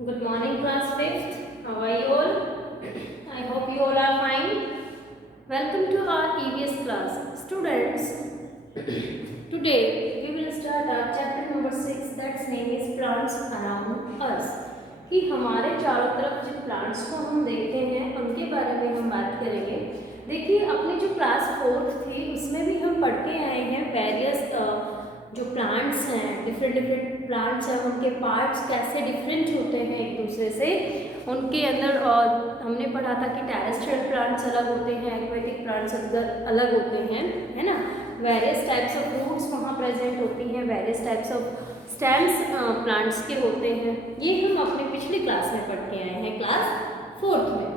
Good morning, class 5th. How are you all? I hope you all are fine. Welcome to our EVS class. Students, today we will start our chapter number 6, that's name is Plants Around Us. कि हमारे चारों तरफ जो plants को हम देखते हैं उनके बारे में हम बात करेंगे। देखिए, अपनी जो क्लास 4th थी उसमें भी हम पढ़ के आए हैं वेरियस जो प्लांट्स हैं, डिफरेंट प्लांट्स हैं, उनके पार्ट्स कैसे डिफरेंट होते हैं एक दूसरे से। उनके अंदर हमने पढ़ा था कि टेरेस्ट्रियल प्लांट्स अलग होते हैं, एक्वेटिक प्लांट्स अलग होते हैं, है ना। वेरियस टाइप्स ऑफ रूट्स वहाँ प्रेजेंट होती हैं, various types of stems plants के होते हैं। ये हम अपने पिछली क्लास में पढ़ के आए हैं, क्लास 4th में।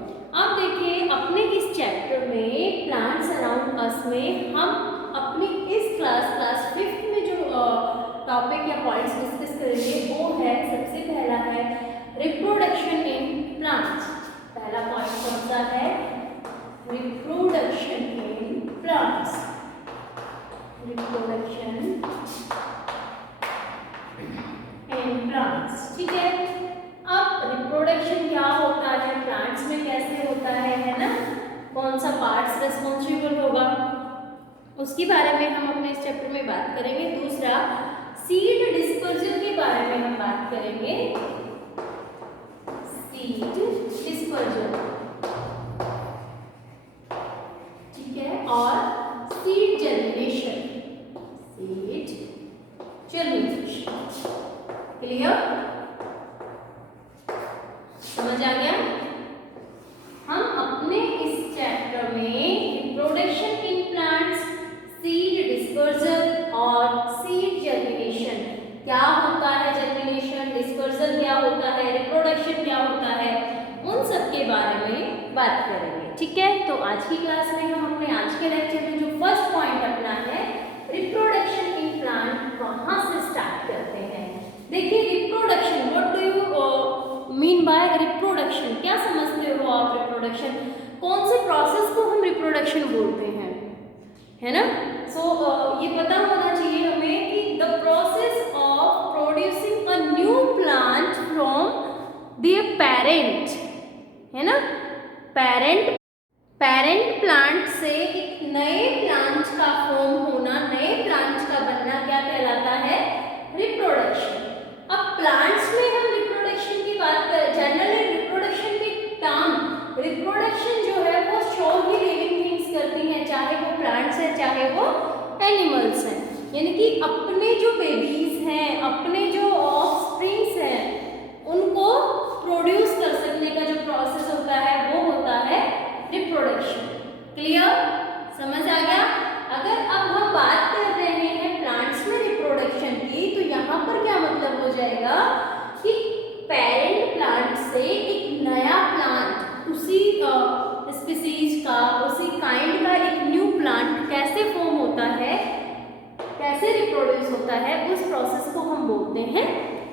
अब देखिए, अपने इस चैप्टर में प्लांट्स अराउंड अस में हम अपनी इस क्लास 5th में जो टॉपिक या पॉइंट्स डिस्कस करेंगे वो है, सबसे पहला है रिप्रोडक्शन इन प्लांट्स। पहला पॉइंट कौन सा है? Reproduction in plants. Reproduction in plants, ठीक है। अब रिप्रोडक्शन क्या होता है, प्लांट्स में कैसे होता है ना, कौन सा पार्ट्स रिस्पॉन्सिबल होगा, उसके बारे में हम अपने इस चैप्टर में बात करेंगे। दूसरा, सीड डिस्पर्जन के बारे में हम बात करेंगे। सीड डिस्पर्जन, ठीक है। और seed germination. Seed germination, clear? समझ आ गया? हम अपने इस चैप्टर में reproduction in plants, seed dispersion और सीड जर्मिनेशन, क्या होता है जर्मिनेशन, डिस्पर्जन क्या होता है, रिप्रोडक्शन क्या होता है, उन सब के बारे में बात करेंगे, ठीक है। तो आज की क्लास में हम अपने आज के लेक्चर में जो फर्स्ट पॉइंट अपना है रिप्रोडक्शन इन प्लांट, वहां से स्टार्ट करते हैं। देखिए, reproduction, what do you mean by reproduction, क्या समझते हो आप रिप्रोडक्शन? कौन से प्रोसेस को हम रिप्रोडक्शन बोलते हैं, है ना। ये पता होना चाहिए हमें कि the process of producing a new plant from there parent, है ना। पेरेंट प्लांट से एक नए प्लांट का फॉर्म होना, नए प्लांट का बनना क्या कहलाता है? रिप्रोडक्शन। अब प्लांट्स में हम रिप्रोडक्शन की बात करें, जनरली रिप्रोडक्शन के टर्म, रिप्रोडक्शन जो है वो शो ही लिविंग थिंग्स करती हैं, चाहे वो प्लांट्स हैं चाहे वो एनिमल्स हैं। यानी कि अपने जो बेबीज हैं, अपने जो ऑफस्प्रिंग्स हैं, उनको प्रोड्यूस कर सकने का जो प्रोसेस होता है वो होता है रिप्रोडक्शन। क्लियर? समझ आ गया? अगर अब हम बात कर रहे हैं प्लांट्स में रिप्रोडक्शन की, तो यहाँ पर क्या मतलब हो जाएगा कि पेरेंट प्लांट से एक नया प्लांट, उसी स्पीसीज का, उसी काइंड का एक न्यू प्लांट कैसे फॉर्म होता है, कैसे रिप्रोड्यूस होता है, उस प्रोसेस को हम बोलते हैं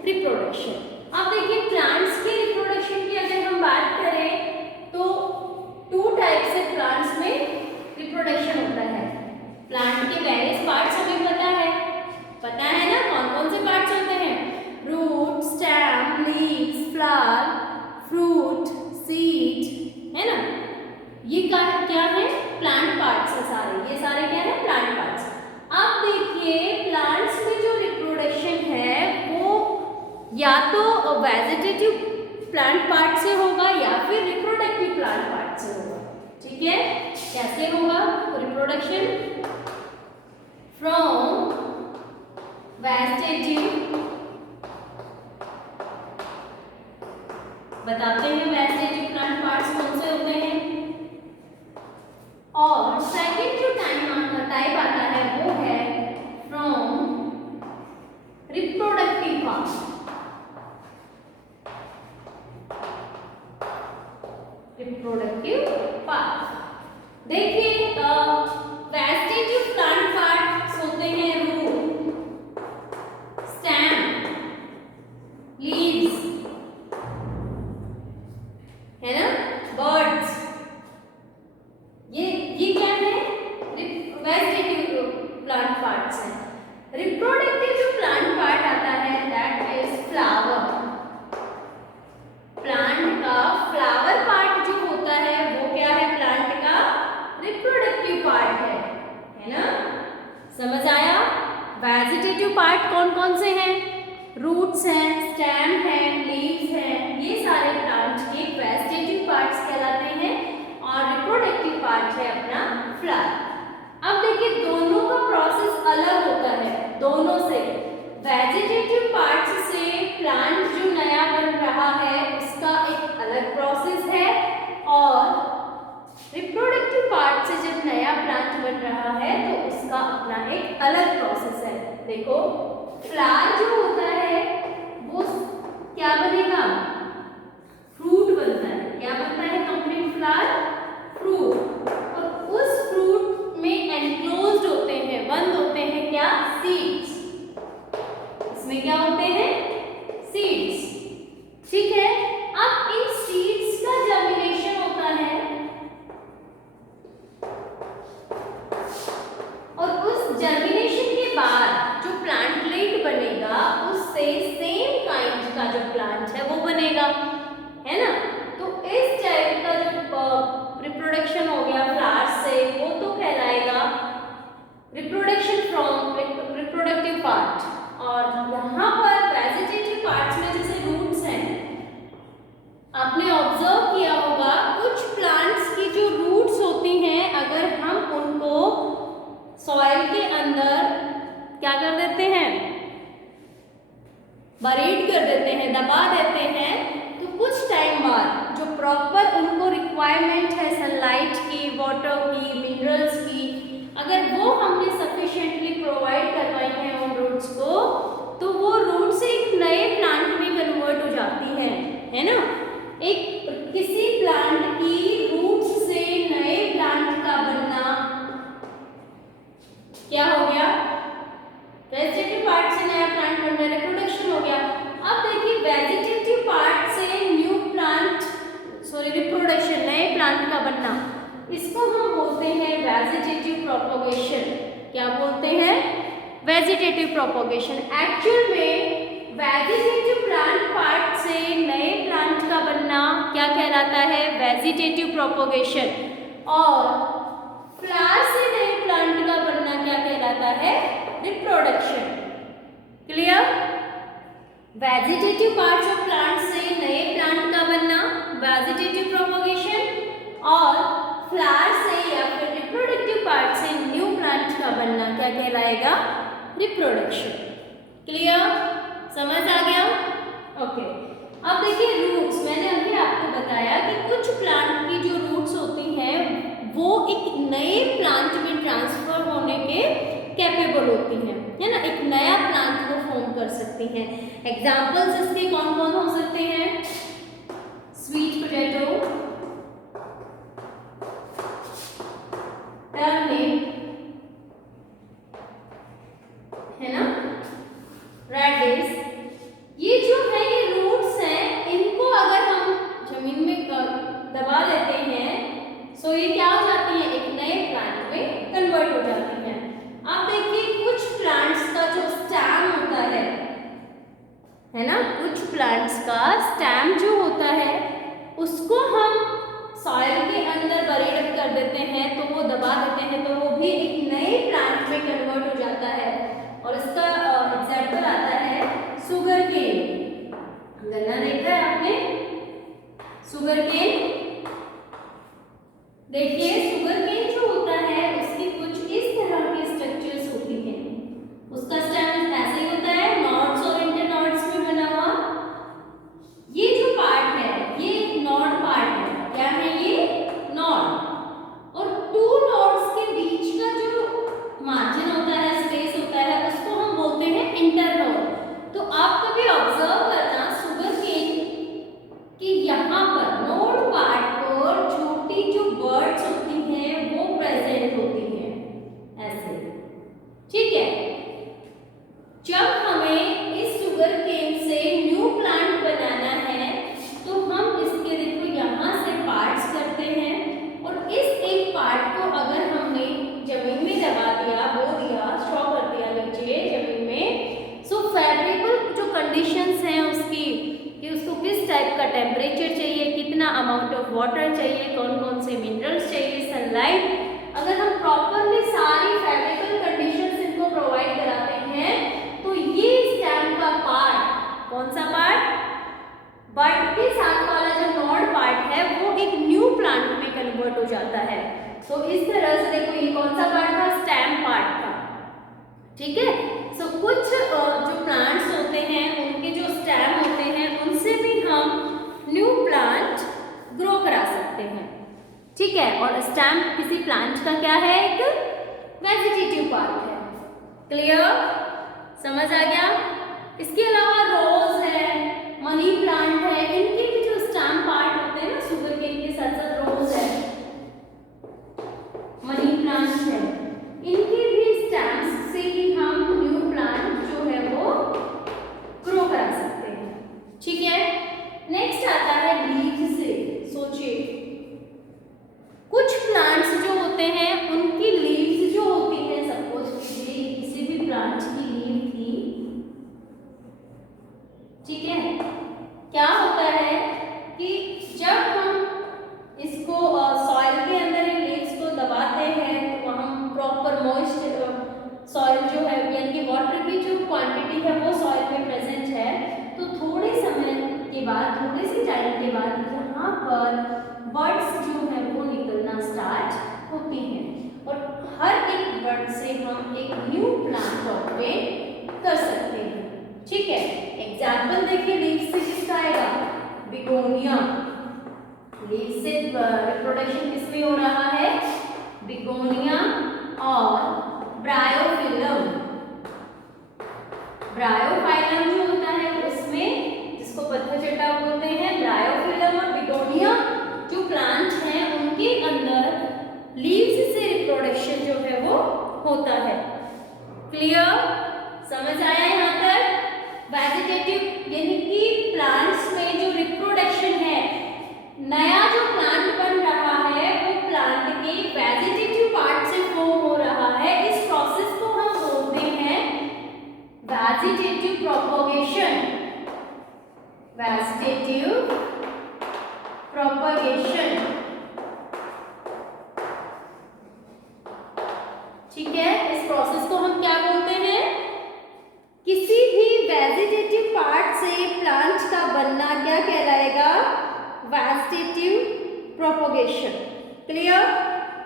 रिप्रोडक्शन। अब देखिए, प्लांट्स के रिप्रोडक्शन की अगर हम बात करें तो 2 टाइप से प्लांट्स में रिप्रोडक्शन होता है। प्लांट के वेरियस पार्ट्स हमें पता है ना, कौन कौन से पार्ट्स होते हैं? Root, stem, leaves, flower, fruit, seed, है ना। ये क्या है? प्लांट पार्ट्स है सारे, ये सारे क्या है? Plant parts. अब देखिए, प्लांट्स में जो रिप्रोडक्शन है वो या तो वेजिटेटिव प्लांट पार्ट से होगा या फिर रिप्रोडक्टिव प्लांट पार्ट से होगा, ठीक है। कैसे होगा रिप्रोडक्शन? फ्रॉम वेजिटेटिव, बताते हैं वेजिटेटिव प्लांट पार्ट्स कौन से होते हैं। और सेकंड जो टाइप आता है वो है from reproductive part. Reproductive part, देखिए, वेजिटेटिव प्लांट पार्ट्स होते हैं रूट, स्टेम, लीव्स, है ना, बर्ड्स। ये क्या है? वेजिटेटिव प्लांट पार्ट्स हैं। रिप्रोडक्टिव जो प्लांट पार्ट आता है दैट इज फ्लावर। पार्ट कौन कौन से हैं? रूट्स हैं, स्टेम है, लीव्स हैं, ये सारे प्लांट के वेजिटेटिव पार्ट्स कहलाते हैं और रिप्रोडक्टिव पार्ट है अपना फ्लावर। अब देखिए दोनों का प्रोसेस अलग होता है, दोनों से वेजिटेटिव पार्ट्स से प्लांट जो नया बन रहा है उसका एक अलग प्रोसेस है और रिप्रोडक्टिव पार्ट से जब नया प्लांट बन रहा है तो उसका अपना एक अलग प्रोसेस है। देखो फ्लावर जो होता है वो क्या बनेगा? फ्रूट बनता है। क्या बनता है कंप्लीट फ्लावर? फ्रूट। और उस फ्रूट में एनक्लोज्ड होते हैं, बंद होते हैं क्या? सीड्स। इसमें क्या होते हैं? सीड्स। ठीक है, अब इन सीड्स का जर्मिनेशन होता है और उस जर्मिनेशन के बाद जो प्लांटलेट बनेगा उससे सेम काइंड का जो प्लांट है वो बनेगा, है ना? तो इस टाइप का जो रिप्रोडक्शन हो गया फ्लावर से वो तो कहलाएगा रिप्रोडक्शन फ्रॉम रिप्रोडक्टिव पार्ट। और यहाँ पर वेजिटेटिव पार्ट्स में जैसे रूट्स हैं, आपने ऑब्जर्व किया होगा कुछ प्लांट्स की जो रूट्स होती हैं अगर हम उनको सॉइल के अंदर क्या कर देते हैं? बरीड कर देते हैं, दबा देते हैं, तो कुछ टाइम बाद जो प्रॉपर उनको रिक्वायरमेंट है सनलाइट की, वाटर की, मिनरल्स की, अगर वो हमने सफिशिएंटली प्रोवाइड करवाई है उन रूट्स को तो वो रूट से एक नए प्लांट में कन्वर्ट हो जाती है ना? एक किसी प्लांट की रूट्स से नए प्लांट का बनना क्या हो गया? वेजिटेटिव पार्ट से नया प्लांट बनना, रिप्रोडक्शन हो गया। अब देखिए वेजिटेटिव पार्ट से न्यू प्लांट, सॉरी रिप्रोडक्शन, नए प्लांट का बनना, इसको हम बोलते हैं वेजिटेटिव प्रोपगेशन। क्या बोलते हैं? Vegetative propagation. एक्चुअल में वेजिटेटिव प्लांट पार्ट से नए प्लांट का बनना क्या कहलाता है? Vegetative propagation. और फ्लावर से नए प्लांट का बनना क्या कहलाता है? Reproduction. Clear? Vegetative parts of plant से नए प्लांट का बनना वेजिटेटिव प्रोपगेशन और फ्लावर से या फिर रिप्रोडक्टिव पार्ट से न्यू प्लांट का बनना क्या कहलाएगा? रिप्रोडक्शन। क्लियर? समझ आ गया? ओके। अब देखिए रूट्स, मैंने अभी आपको बताया कि कुछ प्लांट की जो रूट्स होती हैं वो एक नए प्लांट में ट्रांसफर होने के कैपेबल होती हैं, है ना? एक नया प्लांट को फॉर्म कर सकती हैं। एग्जाम्पल्स इसके कौन कौन हो सकते हैं? स्वीट पोटैटो, टर्निप, है ना? रेडिश। ये जो है ये रूट्स हैं, इनको अगर हम जमीन में दबा देते हैं सो ये क्या हो जाती है? एक नए प्लांट में कन्वर्ट हो जाती हैं। अब देखिए कुछ प्लांट्स का जो स्टेम होता है ना? कुछ प्लांट्स का स्टेम जो होता है उसको हम सॉइल के अंदर बरीड कर देते हैं, तो वो दबा देते हैं तो वो भी एक नए प्लांट में कन्वर्ट हो जाता है। और इसका एग्जाम्पल आता है सुगर केन। गन्ना देखा है आपने? Sugar cane. देखिए सुगर केन जो होता है उसकी कुछ इस तरह की स्ट्रक्चर्स होती हैं। उसका स्टेम ऐसे ही होता है, नॉड्स और इंटरनॉड्स में बना हुआ। ये जो पार्ट है ये एक नॉड पार्ट है। क्या है ये? नॉड। और टू नॉड्स के बीच का जो मार्जिन होता है, स्पेस होता है, उसको हम बोलते हैं इंटरनोड। तो आप कभी ऑब्जर्व करना सुगर केन कि यहाँ पर नोड पार्ट पर छोटी जो बर्ड्स होती हैं वो प्रेजेंट होती हैं ऐसे। ठीक है, जब हमें इस शुगर केन से न्यू प्लांट बनाना है तो हम इसके देखो यहाँ से पार्ट्स करते हैं और इस एक पार्ट को अगर हमने जमीन में दबा दिया, बो दिया, स्ट्रॉ कर दिया नीचे जमीन में, सो फेवरेबल जो कंडीशंस हैं उसकी कि उसको किस टाइप का टेम्परेचर चाहिए, कितना अमाउंट ऑफ वाटर चाहिए, कौन कौन से मिनरल्स चाहिए, सनलाइट, अगर हम प्रॉपरली सारी फेवरेबल कंडीशंस इनको प्रोवाइड कराते हैं तो बड के साथ वाला जो नॉड पार्ट है वो एक न्यू प्लांट में कन्वर्ट हो जाता है। तो इस तरह से देखो ये कौन सा पार्ट था, स्टेम पार्ट था, ठीक है। सो कुछ जो प्लांट्स होते हैं उनके जो स्टेम होते हैं उनसे भी हम न्यू प्लांट ग्रो करा सकते हैं, ठीक है। और स्टेम किसी प्लांट का क्या है, एक वेजिटेटिव पार्ट है। क्लियर, समझ आ गया। इसके अलावा रोज है, मनी प्लांट है, इनके भी जो स्टेम पार्ट होते हैं ना, शुगर केन के साथ साथ रोज है, मनी प्लांट है, इनके भी स्टेम्स से ही हम न्यू प्लांट जो है वो ग्रो करा सकते हैं, ठीक है। नेक्स्ट आता है लीफ से। सोचिए कुछ प्लांट्स जो होते हैं उनकी लीव्स जो होती है, सपोज कीजिए किसी भी प्लांट की लीफ थी, ठीक है। क्या होता है कि जब हम इसको सॉइल के अंदर इन लीव्स को दबाते हैं तो हम प्रॉपर मॉइस्ट सॉइल जो है यानी कि वाटर की जो क्वांटिटी है वो सॉइल में प्रेजेंट है, तो थोड़े समय के बाद, थोड़े से टाइम के बाद यहाँ पर बर्ड्स जो है वो निकलना स्टार्ट होती हैं और हर एक बर्ड से हम एक न्यू प्लांट ऑब्टेन कर सकते हैं, ठीक है। एग्जाम्पल देखिए लीफ से किसका आएगा, बिगोनिया। लीफ से रिप्रोडक्शन किसमें हो रहा है, बिगोनिया और ब्रायोफिलम। ब्रायोफाइलम जो होता है उसमें, जिसको पत्थरचट्टा बोलते हैं, ब्रायोफिलम और बिगोनिया जो प्लांट हैं उनके अंदर लीव्स से रिप्रोडक्शन जो है वो होता है। क्लियर, समझ आया यहाँ तक। वेजिटेटिव यानी कि प्लांट्स में जो रिप्रोडक्शन है, नया जो प्लांट बन रहा है वो प्लांट के वेजिटेटिव पार्ट से फॉर्म हो रहा है, इस प्रोसेस को हम बोलते हैं वेजिटेटिव प्रोपगेशन। वेजिटेटिव प्रोपगेशन, ठीक है। इस प्रोसेस को हम क्या बोलते हैं, किसी भी वेजिटेटिव पार्ट से प्लांट का बनना क्या कहलाएगा, वेजिटेटिव प्रोपगेशन। क्लियर।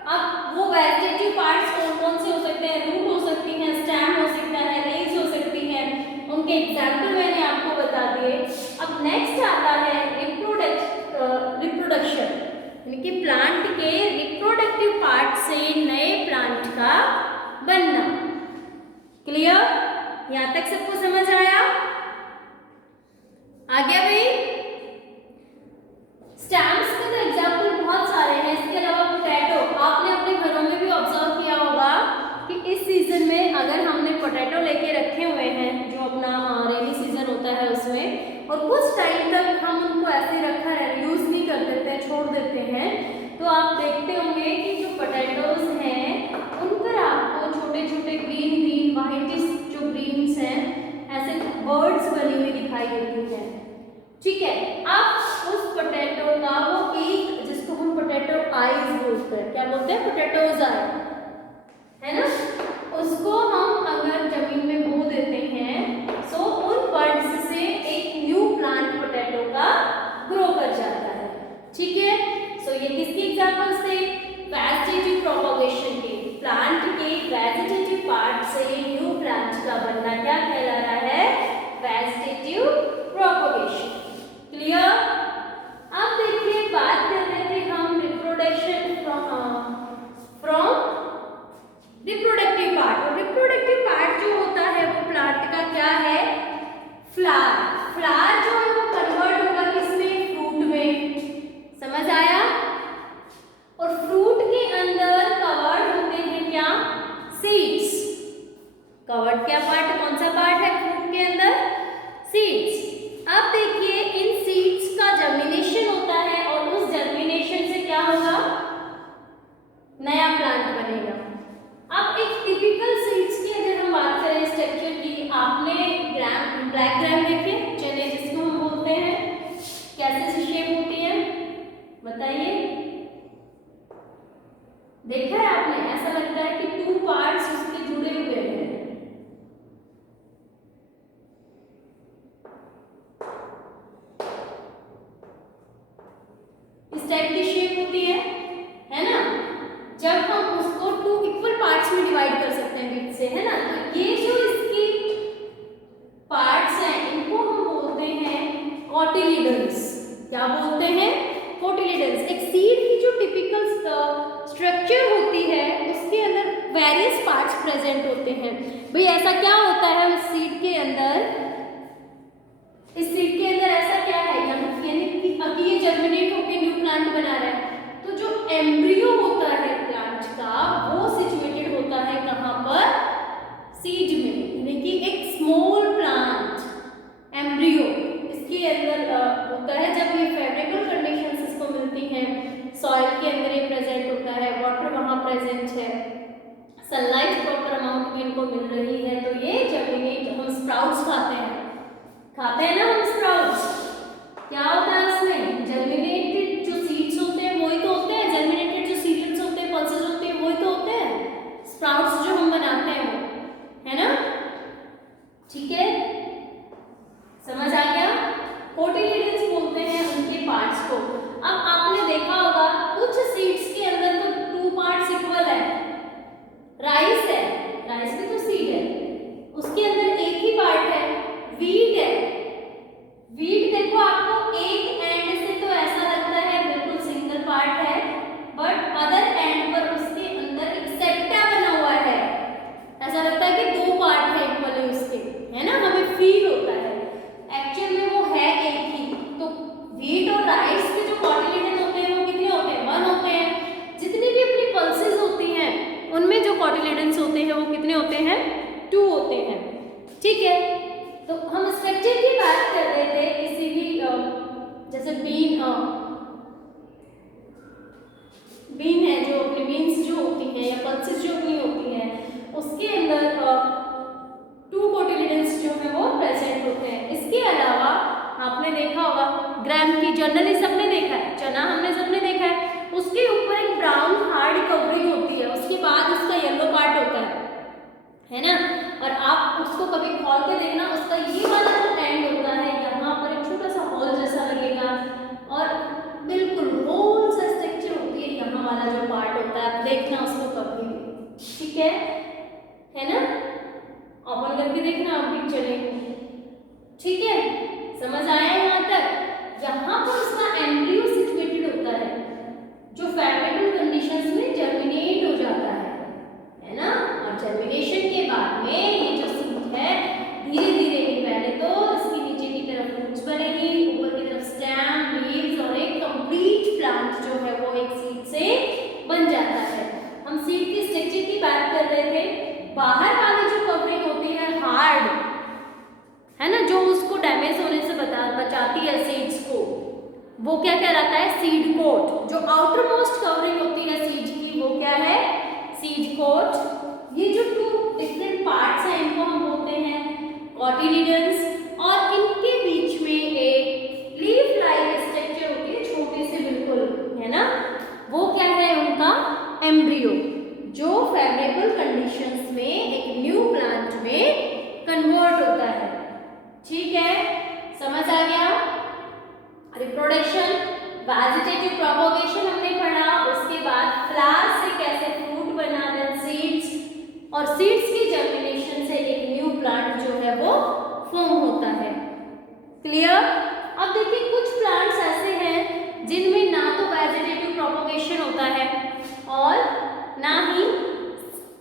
अब वो वेजिटेटिव पार्ट्स कौन कौन से हो सकते हैं, रूट हो सकती हैं, स्टेम हो सकता है, लीव्स हो सकती हैं, उनके एग्जाम्पल मैंने आपको बता दिए। अब नेक्स्ट आता है रिप्रोडक्शन, यानी कि प्लांट के रिप्रोडक्टिव पार्ट से नए प्लांट का बनना। क्लियर, यहां तक सबको समझ आया, आ गया भाई। स्टेम्स के तो एग्जाम्पल बहुत सारे हैं, इसके अलावा पोटैटो, आपने अपने घरों में भी ऑब्जर्व किया होगा कि इस सीजन में अगर हमने पोटैटो लेके रखे हुए हैं, जो अपना रेनी सीजन होता है उसमें, और कुछ टाइम तक हम उनको ऐसे रखा है, यूज नहीं कर देते हैं, छोड़ देते हैं, तो आप देखते होंगे कि जो पोटैटोज हैं उन पर आपको छोटे छोटे ग्रीन ग्रीन वाइटिश जो ग्रीन्स हैं ऐसे बर्ड्स बनी हुई दिखाई देती हैं, ठीक है। अब उस पोटैटो का वो एक, जिसको हम पोटैटो आईज बोलते हैं, क्या बोलते हैं, पोटैटोज आई, है ना, उसको हम अगर जमीन में बो देते हैं तो उन बर्ड्स से एक न्यू प्लांट पोटैटो का ग्रो कर जाता है, ठीक है। सो ये किसकी एग्जांपल्स थे, वेजिटेटिव प्रोपगेशन के, प्लांट के वेजिटेटिव पार्ट से न्यू प्लांट का बनना क्या कहला रहा है, वेजिटेटिव प्रोपगेशन। क्लियर। अब देखिए बात कर रहे थे हम रिप्रोडक्शन फ्रॉम रिप्रोडक्टिव पार्ट, और रिप्रोडक्टिव पार्ट जो होता है वो प्लांट का क्या है, फ्लावर। फ्लावर जो है वो कन्वर्ट होगा किसमें, फ्रूट में, समझ आया। और फ्रूट के अंदर कवर्ड होते हैं क्या, सीड्स। कवर्ड क्या पार्ट है, कौन सा पार्ट है फ्रूट के अंदर, सीड्स। अब देखिए इन सीड्स का जर्मिनेशन होता है और उस जर्मिनेशन से क्या होगा, नया प्लांट बनेगा। अब एक टिपिकल सीड्स की अगर हम बात करें स्ट्रक्चर की, आपने ग्राम, ब्लैक ग्राम देखे, चने जिसको हम बोलते हैं, कैसे से शेप होती है बताइए, देखा है आपने, ऐसा लगता है कि 2 पार्ट्स उसके जुड़े हुए हैं। टाइप की शेप होती है ना। जब हम उसको 2 इक्वल पार्ट्स में डिवाइड कर सकते हैं बीच से, है ना। तो ये जो इसकी पार्ट्स हैं इनको हम बोलते हैं कोटिलीडन्स। क्या बोलते हैं? कोटिलीडन्स। एक सीड की जो टिपिकल स्ट्रक्चर होती है उसके अंदर वेरियस पार्ट्स प्रेजेंट होते हैं। भाई ऐसा क्या होता है उस सीड के अंदर? इस सीड के अंदर ऐसा क्या है, यानी कि अभी ये जर्मिनेट होकर न्यू प्लांट बना रहा है, तो जो एम्ब्रियो होता है प्लांट का वो सिचुएटेड होता है कहाँ पर? सीड में, यानी कि एक स्मॉल प्लांट एम्ब्रियो इसके अंदर होता है। जब ये फेवरेबल कंडीशंस इसको मिलती हैं, सॉइल के अंदर ये प्रेजेंट होता है, वाटर वहाँ प्रेजेंट है, सनलाइट प्रॉपर अमाउंट में इनको मिल रही है, तो ये जर्मिनेट, हम स्प्राउट्स खाते हैं ना हम स्प्राउट्स। क्या होता है उसमें? जर्मिनेटेड जो सीड्स होते हैं वही तो होते हैं, जर्मिनेटेड जो सीरियल्स होते हैं, पल्सेस होते हैं वही तो होते हैं स्प्राउट्स जो हम बनाते हैं वो, है ना। ठीक है, समझ आ गया? कोटिलीडन्स बोलते हैं उनके पार्ट्स को। अब आपने देखा होगा कुछ सीड्स के अंदर तो 2 पार्ट्स इक्वल है। राइस है, राइस भी तो सीड है, उसके अंदर एक ही पार्ट है। वीट है, वीट देखो आपको एक एंड से तो ऐसा लगता है बिल्कुल सिंगल पार्ट है, बट अदर एंड पर उसके अंदर एक सेप्टा बना हुआ है, ऐसा लगता है कि 2 पार्ट है इक्वली उसके, है ना, हमें फील होता है। एक्चुअल में वो है एक ही। तो वीट और राइस के जो कोटिलीडन होते हैं वो कितने होते हैं? 1 होते हैं। जितनी भी अपनी पल्सेस होती हैं उनमें जो कोटिलीडन्स होते हैं वो कितने होते हैं? 2 होते हैं। ठीक है, तो हम स्ट्रक्चर की बात कर रहे थे किसी भी जैसे बीन है, जो अपनी बीन्स जो होती हैं या पल्सेस जो अपनी होती हैं उसके अंदर 2 कोटिलीडन्स जो है वो प्रेजेंट होते हैं। इसके अलावा आपने देखा होगा ग्राम की जर्नली सबने देखा है, चना हमने सबने देखा है, उसके ऊपर एक ब्राउन हार्ड कवरिंग होती है, उसके बाद उसका येलो पार्ट होता है ना। और आप उसको कभी खोल के देखना, उसका ये वाला जो एंड होता है यहाँ पर एक छोटा सा होल जैसा लगेगा और बिल्कुल होल सा स्ट्रक्चर होती है यहाँ वाला जो पार्ट होता है, आप देखना उसको कभी भी। ठीक है ना, ओपन करके देखना आप पिक्चर में। ठीक है, समझ आया यहाँ तक? यहाँ पर उसका एम्ब्रियो सिचुएटेड होता है जो फेवरेबल कंडीशंस में जर्मिनेट हो जाता है ना। और जर्मिनेशन के बाद में ये जो सीड है धीरे धीरे ही पहले तो इसकी नीचे की तरफ रूट्स बनेगी, ऊपर की तरफ स्टेम, लीव्स और एक कंप्लीट प्लांट जो है वो एक सीड से बन जाता है। हम सीड के स्ट्रक्चर की बात कर रहे थे। बाहर वाली जो कवरिंग होती है हार्ड, है ना, जो उसको डैमेज होने से बचाती है सीड्स को, वो क्या कहलाता है? Seed coat. जो आउटर मोस्ट कवरिंग होती है सीड की वो क्या है? Seed coat. ये जो 2 डिफरेंट पार्ट्स हैं इनको हम बोलते हैं कोटिलीडन्स, और इनके बीच में एक लीफ लाइक स्ट्रक्चर होती है छोटी सी बिल्कुल, है ना, वो क्या है? उनका एम्ब्रियो, जो फेवरेबल कंडीशंस में एक न्यू प्लांट में कन्वर्ट होता है। ठीक है, समझ आ गया? रिप्रोडक्शन, वेजिटेटिव प्रोपगेशन हमने पढ़ा, उसके बाद फ्लावर से कैसे फ्रूट बना, देन सीड्स, और सीड्स की जर्मिनेशन से एक न्यू प्लांट जो है वो फॉर्म होता है। क्लियर? अब देखिए कुछ प्लांट्स ऐसे हैं जिनमें ना तो वेजिटेटिव प्रोपगेशन होता है और ना ही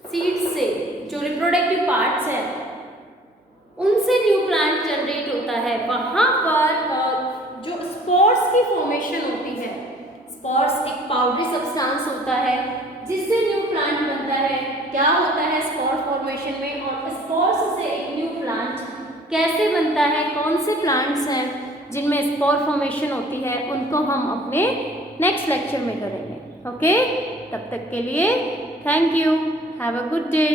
सीड्स से जो रिप्रोडक्टिव पार्ट्स हैं उनसे न्यू प्लांट जनरेट होता है। वहाँ पर जो स्पोर्स की फॉर्मेशन होती है, स्पोर्स एक पाउडरी सब्सटेंस होता है जिससे न्यू प्लांट बनता है। क्या होता है स्पोर फॉर्मेशन में, और स्पोर्स से एक न्यू प्लांट कैसे बनता है, कौन से प्लांट्स हैं जिनमें स्पोर फॉर्मेशन होती है, उनको हम अपने नेक्स्ट लेक्चर में करेंगे। ओके, तब तक के लिए thank you, have a good day.